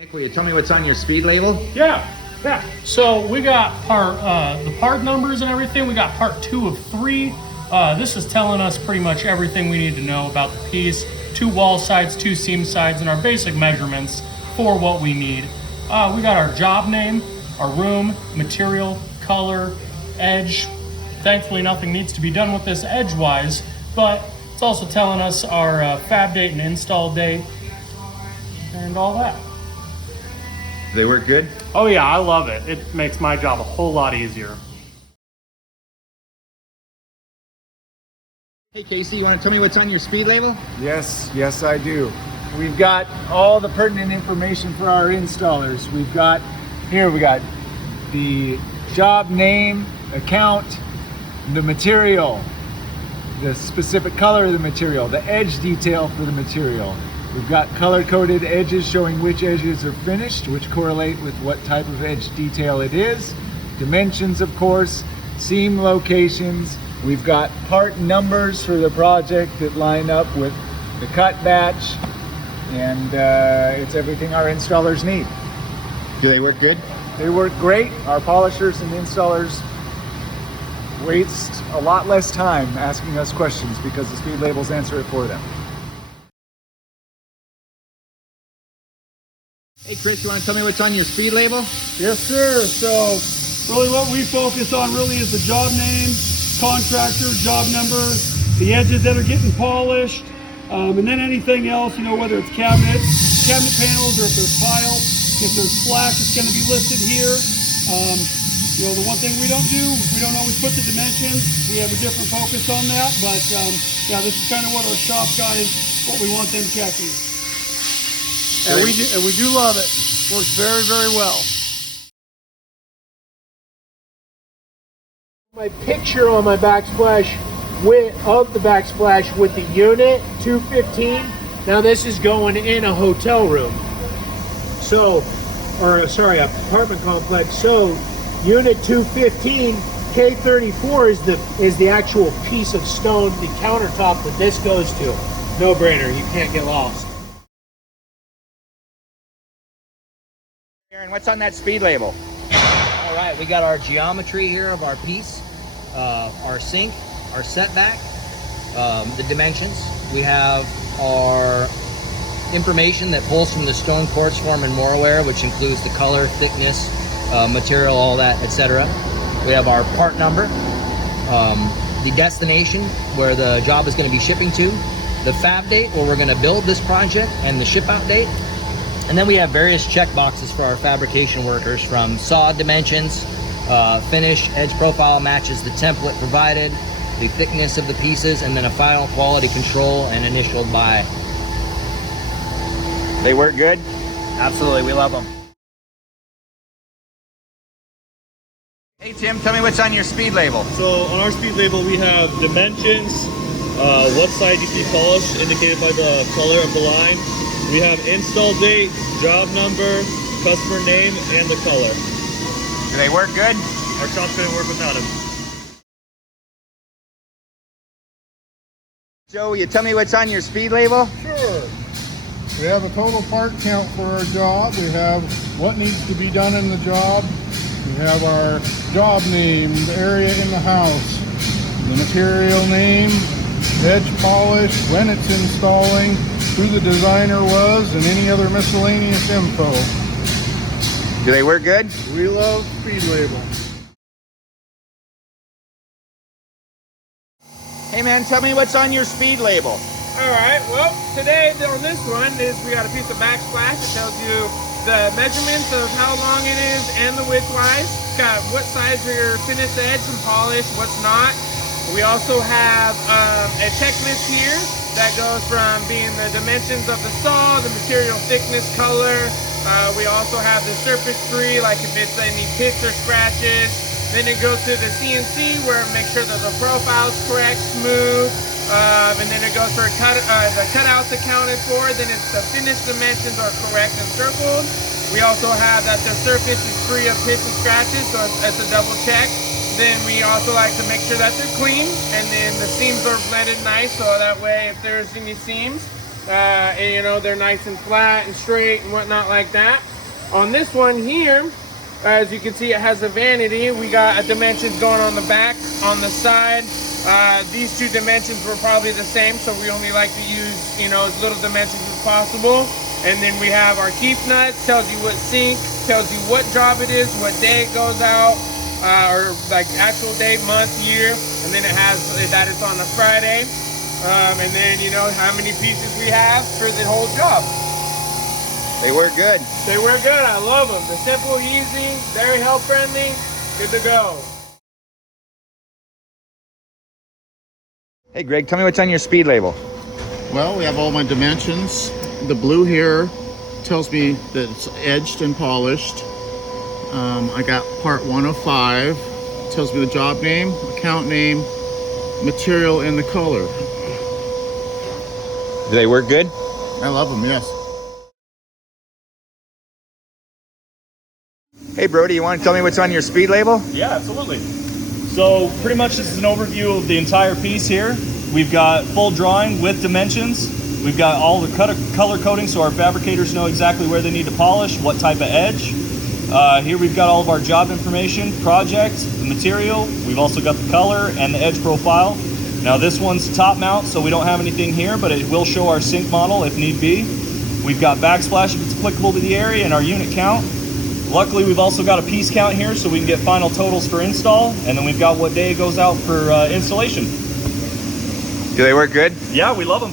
Nick, will you tell me what's on your speed label? Yeah. So we got the part numbers and everything. We got part 2 of 3. This is telling us pretty much everything we need to know about the piece. 2 wall sides, 2 seam sides, and our basic measurements for what we need. We got our job name, our room, material, color, edge. Thankfully, nothing needs to be done with this edge-wise, but it's also telling us our fab date and install date and all that. Do they work good? Oh yeah, I love it. It makes my job a whole lot easier. Hey Casey, you want to tell me what's on your speed label? Yes, I do. We've got all the pertinent information for our installers. We got the job name, account, the material, the specific color of the material, the edge detail for the material. We've got color-coded edges showing which edges are finished, which correlate with what type of edge detail it is. Dimensions, of course, seam locations. We've got part numbers for the project that line up with the cut batch, and it's everything our installers need. Do they work good? They work great. Our polishers and installers waste a lot less time asking us questions because the speed labels answer it for them. Hey Chris, you want to tell me what's on your speed label? Yes, sir. So really what we focus on really is the job name, contractor, job number, the edges that are getting polished, and then anything else, whether it's cabinet panels, or if there's tile, if there's flash, it's going to be listed here. The one thing we don't always put the dimensions. We have a different focus on that, but yeah, this is kind of what our shop guys, what we want them checking. And we do love it. Works very, very well. My picture on my backsplash of the backsplash with the unit 215. Now this is going in a hotel room. Apartment complex. So unit 215 K34 is the actual piece of stone, the countertop that this goes to. No brainer. You can't get lost. Aaron, what's on that speed label? All right, we got our geometry here of our piece, our sink, our setback, the dimensions. We have our information that pulls from the stone quartz form and moroware, which includes the color, thickness, material, all that, etc. We have our part number, the destination where the job is going to be shipping to, the fab date where we're going to build this project, and the ship out date. And then we have various check boxes for our fabrication workers, from saw dimensions, finish, edge profile matches the template provided, the thickness of the pieces, and then a final quality control and initialed by. They work good? Absolutely, we love them. Hey Tim, tell me what's on your speed label. So on our speed label we have dimensions, what side needs to be polished indicated by the color of the line. We have install date, job number, customer name, and the color. Do they work good? Our shop's going to work without them. Joe, will you tell me what's on your speed label? Sure. We have a total part count for our job. We have what needs to be done in the job. We have our job name, the area in the house, the material name, edge polish, when it's installing, who the designer was, and any other miscellaneous info. Do they work good? We love Speedlabel. Hey man, tell me what's on your speed label. Alright, well, today on this one we got a piece of backsplash that tells you the measurements of how long it is and the width-wise. It's got what size for your finished edge and polish, what's not. We also have a checklist here that goes from being the dimensions of the saw, the material thickness, color. We also have the surface tree, like if it's any pits or scratches. Then it goes to the CNC where it makes sure that the profile's correct, smooth. And then it goes for the cutouts accounted for. Then it's the finished dimensions are correct and circled. We also have that the surface is free of pits and scratches, so it's a double check. Then we also like to make sure that they're clean, and then the seams are blended nice, so that way if there's any seams, and you know, they're nice and flat and straight and whatnot like that. On this one here, as you can see, it has a vanity. We got dimensions going on the back, on the side. These two dimensions were probably the same, so we only like to use, you know, as little dimensions as possible. And then we have our keep nuts, tells you what sink, tells you what job it is, what day it goes out, or like actual day, month, year. And then it has that it's on a Friday. And then, you know, how many pieces we have for the whole job. They work good. They work good. I love them. They're simple, easy, very help friendly, good to go. Hey Greg, tell me what's on your speed label. Well, we have all my dimensions. The blue here tells me that it's edged and polished. I got part 1 of 5. Tells me the job name, account name, material, and the color. Do they work good? I love them, yes. Hey Brody, you want to tell me what's on your speed label? Yeah, absolutely. So pretty much this is an overview of the entire piece here. We've got full drawing with dimensions. We've got all the color coding so our fabricators know exactly where they need to polish, what type of edge. Here we've got all of our job information, project, the material. We've also got the color and the edge profile. Now this one's top mount, so we don't have anything here, but it will show our sink model if need be. We've got backsplash if it's applicable to the area and our unit count. Luckily, we've also got a piece count here so we can get final totals for install, and then we've got what day it goes out for installation. Do they work good? Yeah, we love them.